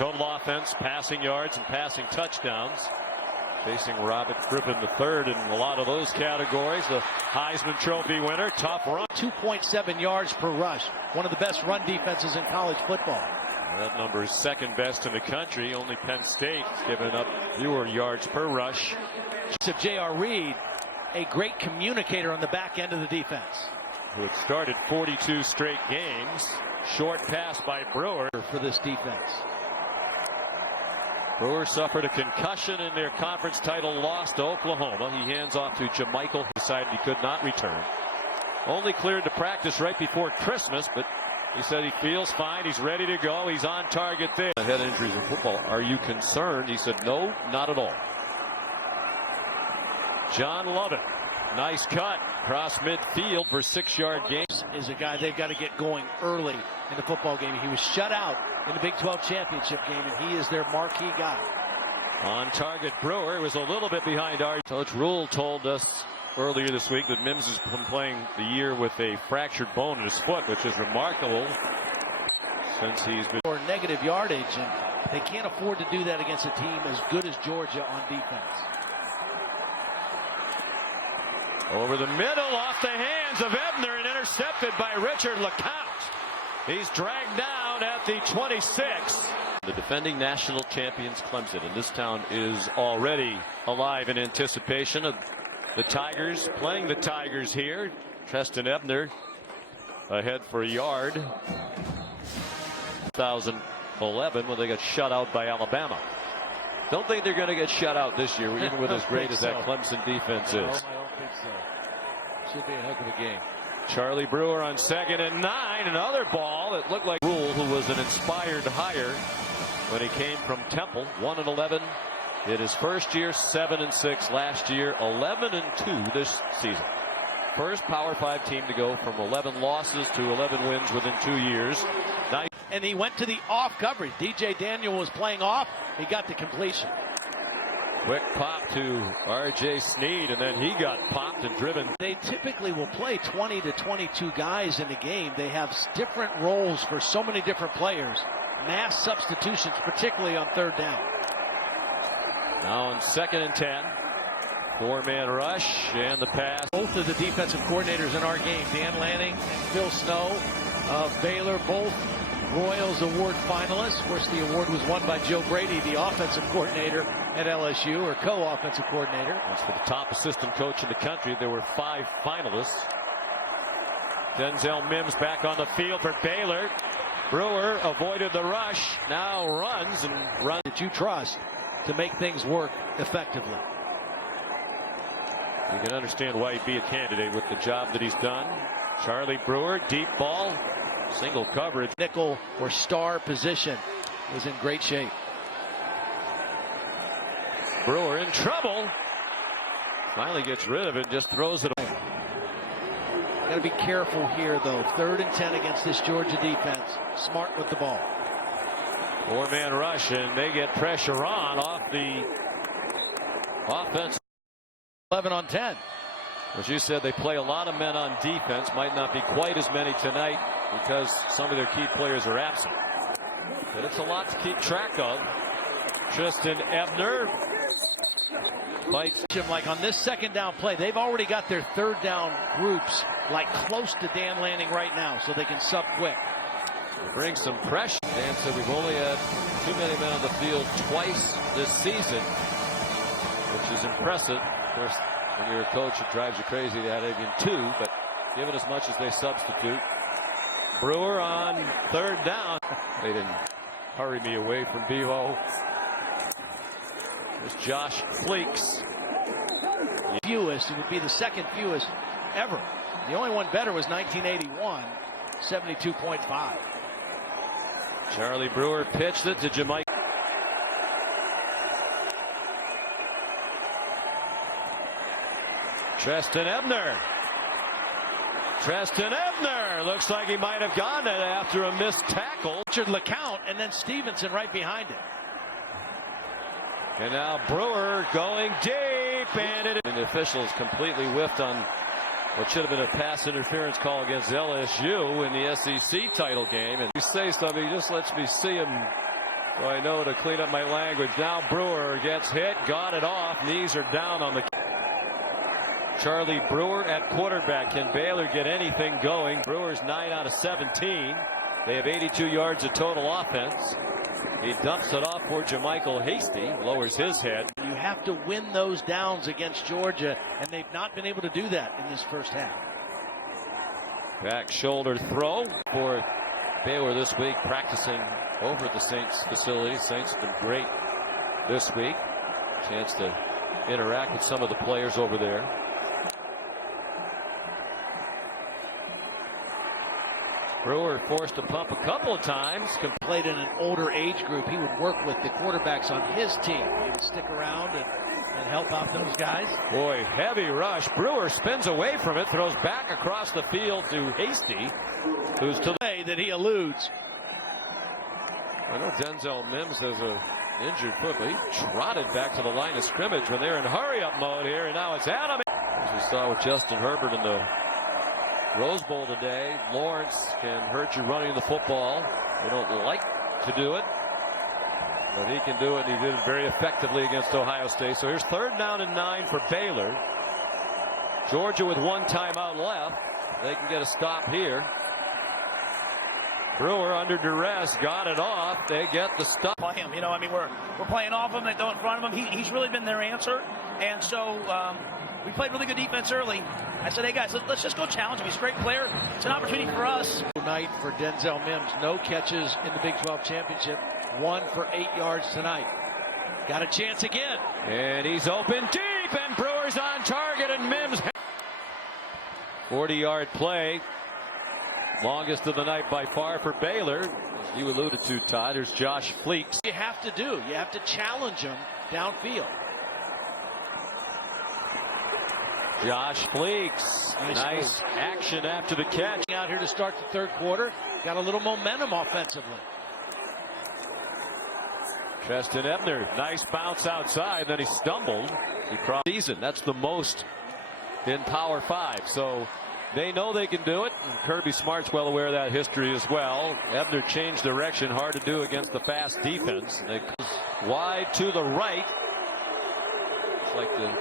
Total offense, passing yards, and passing touchdowns. Facing Robert Griffin III in a lot of those categories. The Heisman Trophy winner, tough run. 2.7 yards per rush. One of the best run defenses in college football. That number is second best in the country. Only Penn State giving up fewer yards per rush. J.R. Reed, a great communicator on the back end of the defense. Who had started 42 straight games. Short pass by Brewer for this defense. Brewer suffered a concussion in their conference title loss to Oklahoma. He hands off to Jamichael, who decided he could not return. Only cleared to practice right before Christmas, but he said he feels fine. He's ready to go. He's on target there. Head injuries in football. Are you concerned? He said, no, not at all. John Lovett. Nice cut across midfield for 6-yard gain. Is a guy they've got to get going early in the football game. He was shut out in the Big 12 championship game, and he is their marquee guy. On target, Brewer was a little bit behind our. Coach Rule told us earlier this week that Mims has been playing the year with a fractured bone in his foot, which is remarkable since he's been. Or negative yardage, and they can't afford to do that against a team as good as Georgia on defense. Over the middle, off the hands of Ebner, and intercepted by Richard LeCounte. He's dragged down at the 26. The defending national champions Clemson, and this town is already alive in anticipation of the Tigers playing the Tigers here. Treston Ebner ahead for a yard. 2011 when they got shut out by Alabama. Don't think they're going to get shut out this year, even with as great as that Clemson defense is. No, I don't think so. Should be a heck of a game. Charlie Brewer on 2nd and 9. Another ball that looked like Rule, who was an inspired hire when he came from Temple. 1-11 in his first year, 7-6 last year, 11-2 this season. First Power 5 team to go from 11 losses to 11 wins within 2 years. Nice. And he went to the off coverage. DJ Daniel was playing off. He got the completion. Quick pop to R.J. Sneed, and then he got popped and driven. They typically will play 20 to 22 guys in the game. They have different roles for so many different players. Mass substitutions, particularly on 3rd down. Now on 2nd and 10. 4-man rush and the pass. Both of the defensive coordinators in our game, Dan Lanning and Phil Snow of Baylor, both Royals Award finalists. Of course, the award was won by Joe Brady, the offensive coordinator at LSU, or co-offensive coordinator. As for the top assistant coach in the country, there were 5 finalists. Denzel Mims back on the field for Baylor. Brewer avoided the rush, now runs and runs. That you trust to make things work effectively. You can understand why he'd be a candidate with the job that he's done. Charlie Brewer, deep ball, single coverage. Nickel or star position was in great shape. Brewer in trouble. Finally gets rid of it, just throws it away. Got to be careful here, though. 3rd and 10 against this Georgia defense. Smart with the ball. 4-man rush, and they get pressure on off the offense. 11 on 10. As you said, they play a lot of men on defense. Might not be quite as many tonight because some of their key players are absent. But it's a lot to keep track of. Treston Ebner fights. Like on this 2nd down play, they've already got their 3rd down groups like close to Dan Lanning right now, so they can sub quick. Bring some pressure. Dan said we've only had too many men on the field twice this season, which is impressive. Of course, when you're a coach, it drives you crazy to have even 2, but given as much as they substitute. Brewer on 3rd down. They didn't hurry me away from Bevo. There's Josh Fleeks. Fewest, it would be the 2nd fewest ever. The only one better was 1981, 72.5. Charlie Brewer pitched it to Jamichael. Treston Ebner. Treston Ebner looks like he might have gotten it after a missed tackle. Richard LeCounte and then Stevenson right behind him. And now Brewer going deep, and the officials completely whiffed on what should have been a pass interference call against LSU in the SEC title game. And you say something, he just lets me see him So I know to clean up my language. Now Brewer gets hit, got it off. Knees are down on the. Charlie Brewer at quarterback. Can Baylor get anything going? Brewer's 9 out of 17. They have 82 yards of total offense. He dumps it off for JaMycal Hasty. Lowers his head. You have to win those downs against Georgia, and they've not been able to do that in this first half. Back shoulder throw for Baylor this week, practicing over at the Saints facility. Saints have been great this week. Chance to interact with some of the players over there. Brewer forced to pump a couple of times. Played in an older age group. He would work with the quarterbacks on his team. He would stick around and help out those guys. Boy, heavy rush. Brewer spins away from it, throws back across the field to Hasty, who's to the way that he eludes. I know Denzel Mims has an injured foot, but he trotted back to the line of scrimmage when they're in hurry-up mode here, and now it's Adam. As we saw with Justin Herbert in the Rose Bowl today, Lawrence can hurt you running the football. They don't like to do it, but he can do it, and he did it very effectively against Ohio State. So here's 3rd down and 9 for Baylor. Georgia with 1 timeout left. They can get a stop here. Brewer under duress, got it off. They get the stop. Play him, you know. I mean, we're playing off him. They don't in front of him. He's really been their answer, and so we played really good defense early. I said, hey guys, let's just go challenge him. He's a great player. It's an opportunity for us. Tonight for Denzel Mims, no catches in the Big 12 championship. 1 for 8 yards tonight. Got a chance again, and he's open deep, and Brewer's on target, and Mims. 40-yard play. Longest of the night by far for Baylor. As you alluded to, Todd, there's Josh Fleeks. You have to do. You have to challenge him downfield. Josh Fleeks. Nice action after the catch. Out here to start the 3rd quarter. Got a little momentum offensively. Treston Ebner, nice bounce outside, then he stumbled. He crossed season. That's the most in Power 5. So they know they can do it, and Kirby Smart's well aware of that history as well. Ebner changed direction, hard to do against the fast defense. They wide to the right. It's like the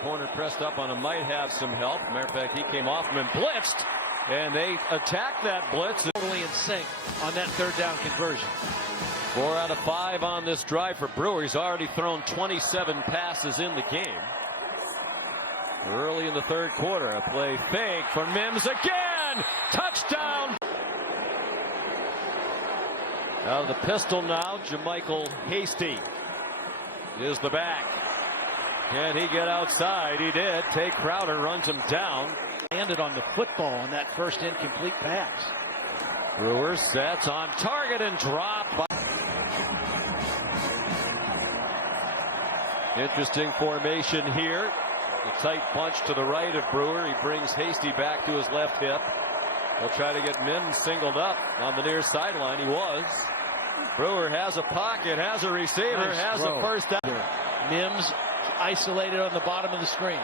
corner pressed up on him, might have some help. Matter of fact, he came off him and blitzed, and they attacked that blitz. Totally in sync on that 3rd down conversion. 4 out of 5 on this drive for Brewer. He's already thrown 27 passes in the game. Early in the 3rd quarter, a play fake for Mims again. Touchdown. Out of the pistol now, JaMycal Hasty is the back. Can he get outside? He did. Tay Crowder runs him down. Landed on the football on that first incomplete pass. Brewer sets on target and dropped. Interesting formation here. The tight bunch to the right of Brewer. He brings Hasty back to his left hip. They'll try to get Mims singled up on the near sideline. He was. Brewer has a pocket, has a receiver, has a first down. Mims isolated on the bottom of the screen.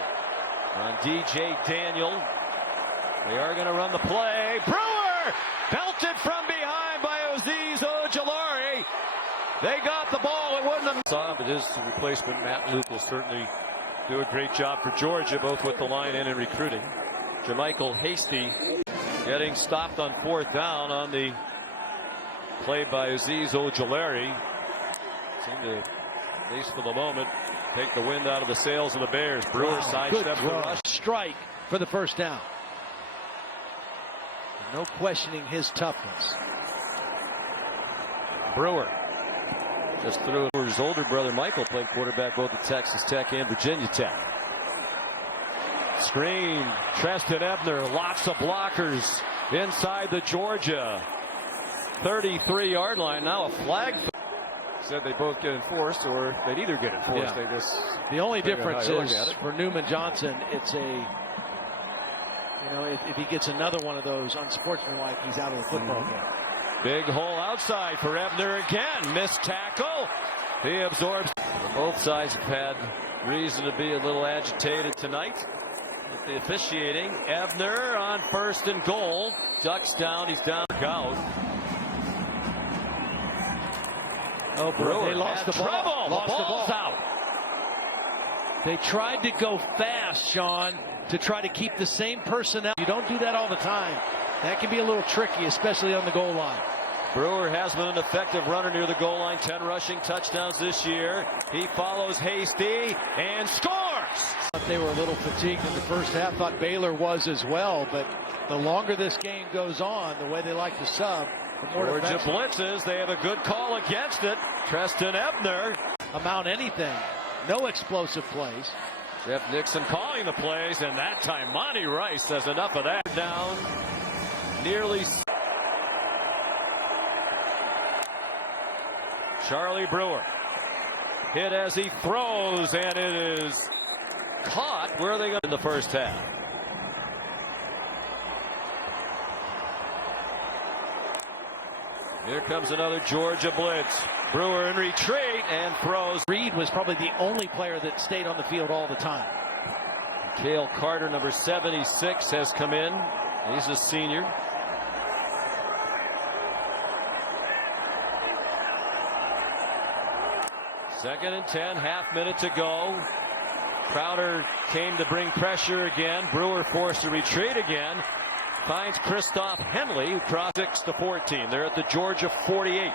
On DJ Daniel. They are going to run the play. Brewer belted from behind by Azeez Ojulari. They got the ball. It wouldn't have. But his replacement, Matt Luke, will certainly do a great job for Georgia, both with the line and in recruiting. JaMycal Hasty getting stopped on 4th down on the play by Azeez Ojulari. Seemed to, at least for the moment, take the wind out of the sails of the Bears. Brewer sidesteps the rush. Strike for the first down. No questioning his toughness. Brewer just threw. His older brother Michael played quarterback both at Texas Tech and Virginia Tech. Screen. Treston Ebner. Lots of blockers inside the Georgia 33-yard line. Now a flag. Said they both get enforced, or they'd either get enforced. Yeah. They just. The only difference is for Newman Johnson, it's a. You know, if he gets another one of those unsportsmanlike, he's out of the football game. Big hole outside for Ebner again. Missed tackle. He absorbs. Both sides have had reason to be a little agitated tonight with the officiating. Ebner on 1st and goal. Ducks down. He's down. Out. Oh, Brewer they lost the had ball. trouble. Lost The the ball's ball. out. They tried to go fast, Sean, to try to keep the same personnel. You don't do that all the time. That can be a little tricky, especially on the goal line. Brewer has been an effective runner near the goal line. 10 rushing touchdowns this year. He follows Hasty and scores. They were a little fatigued in the first half. Thought Baylor was as well, but the longer this game goes on, the way they like to sub, the more Georgia defensive blitzes. They have a good call against it. Treston Ebner. amount anything. No explosive plays. Jeff Nixon calling the plays, and that time Monty Rice does enough of that. Down nearly. Charlie Brewer hit as he throws, and it is caught. Where are they going in the first half? Here comes another Georgia blitz. Brewer in retreat and throws. Reed was probably the only player that stayed on the field all the time. Cale Carter, number 76, has come in. He's a senior. Second and 10, half minute to go. Crowder came to bring pressure again. Brewer forced to retreat again. Finds Christoph Henley, who crossed 6 to 14. They're at the Georgia 48.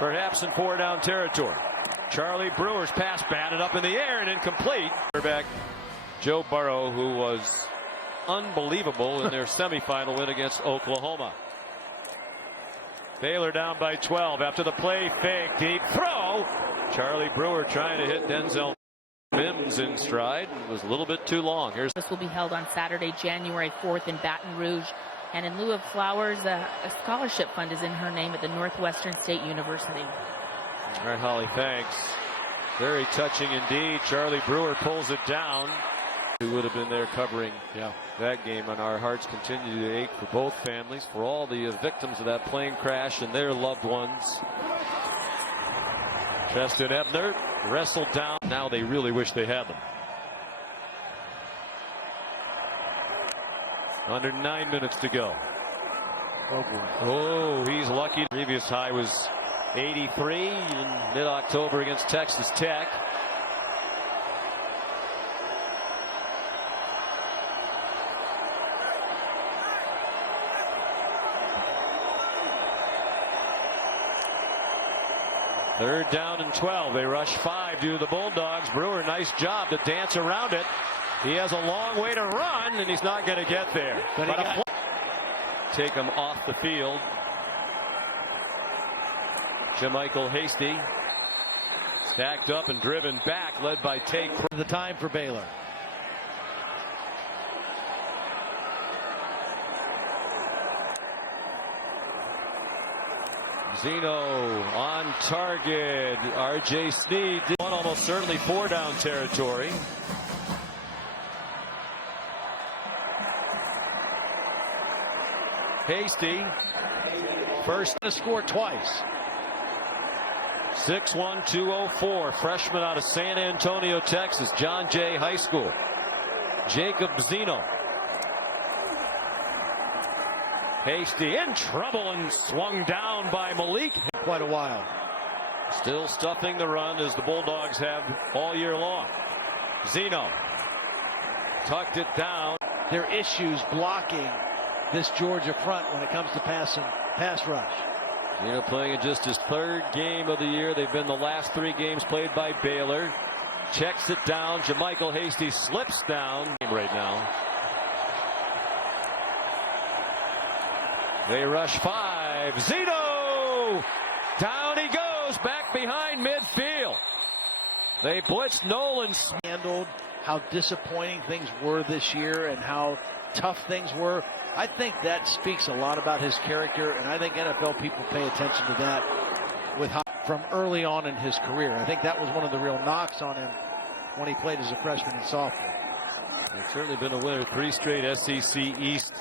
Perhaps in 4-down territory. Charlie Brewer's pass batted up in the air and incomplete. Quarterback Joe Burrow, who was unbelievable in their semifinal win against Oklahoma. Baylor down by 12 after the play fake. Deep throw. Charlie Brewer trying to hit Denzel Mims in stride. It was a little bit too long. This will be held on Saturday, January 4th in Baton Rouge. And in lieu of flowers, a scholarship fund is in her name at the Northwestern State University. All right, Holly, thanks. Very touching indeed. Charlie Brewer pulls it down. Who would have been there covering that game, and our hearts continue to ache for both families, for all the victims of that plane crash and their loved ones. Treston Ebner wrestled down. Now they really wish they had them. Under 9 minutes to go. Oh, boy. Oh, he's lucky. Previous high was 83 in mid-October against Texas Tech. Third down and 12. They rush 5 to the Bulldogs. Brewer, nice job to dance around it. He has a long way to run, and he's not going to get there. But take him off the field. JaMycal Hasty stacked up and driven back, led by Tate. The time for Baylor. Zeno on target. R.J. Sneed won almost certainly 4-down territory. Hasty first To score twice. 6'1", 204, freshman out of San Antonio, Texas, John Jay High School. Jacob Zeno. Hasty in trouble and swung down by Malik. Quite a while. Still stuffing the run as the Bulldogs have all year long. Zeno tucked it down. Their issues blocking this Georgia front when it comes to pass rush. Zeno playing in just his 3rd game of the year. They've been the last 3 games played by Baylor. Checks it down. JaMycal Hasty slips down right now. They rush 5. Zeno! Down he goes, back behind midfield. They blitzed Nolan. Handled how disappointing things were this year and how tough things were. I think that speaks a lot about his character, and I think NFL people pay attention to that with from early on in his career. I think that was one of the real knocks on him when he played as a freshman and sophomore. He's certainly been a winner. 3 straight SEC East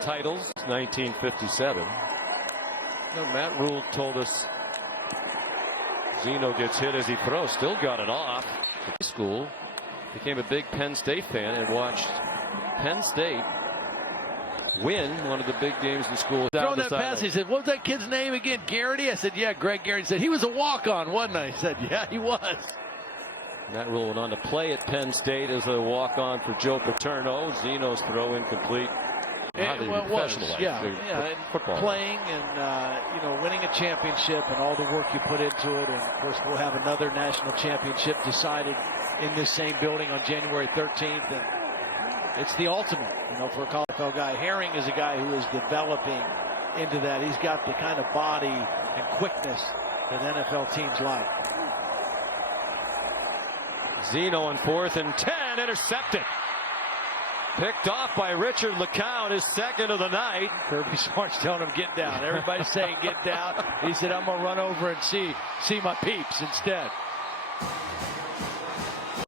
titles, 1957. Matt Rule told us Zeno gets hit as he throws. Still got it off. High school. Became a big Penn State fan and watched Penn State win one of the big games in school. Throwing that pass, he said, what was that kid's name again? Garrity? I said, yeah, Greg Garrity. He said, he was a walk-on, wasn't I? I said, yeah, he was. Matt Rhule went on to play at Penn State as a walk-on for Joe Paterno. Zeno's throw incomplete. It was, yeah, football playing and winning a championship and all the work you put into it, and of course we'll have another national championship decided in this same building on January 13th, and it's the ultimate, for a college NFL guy. Herring is a guy who is developing into that. He's got the kind of body and quickness that NFL teams like. Zeno on 4th and 10, intercepted. Picked off by Richard LeCounte, his second of the night. Kirby Smart's telling him, get down. Everybody's saying, get down. He said, I'm going to run over and see my peeps instead.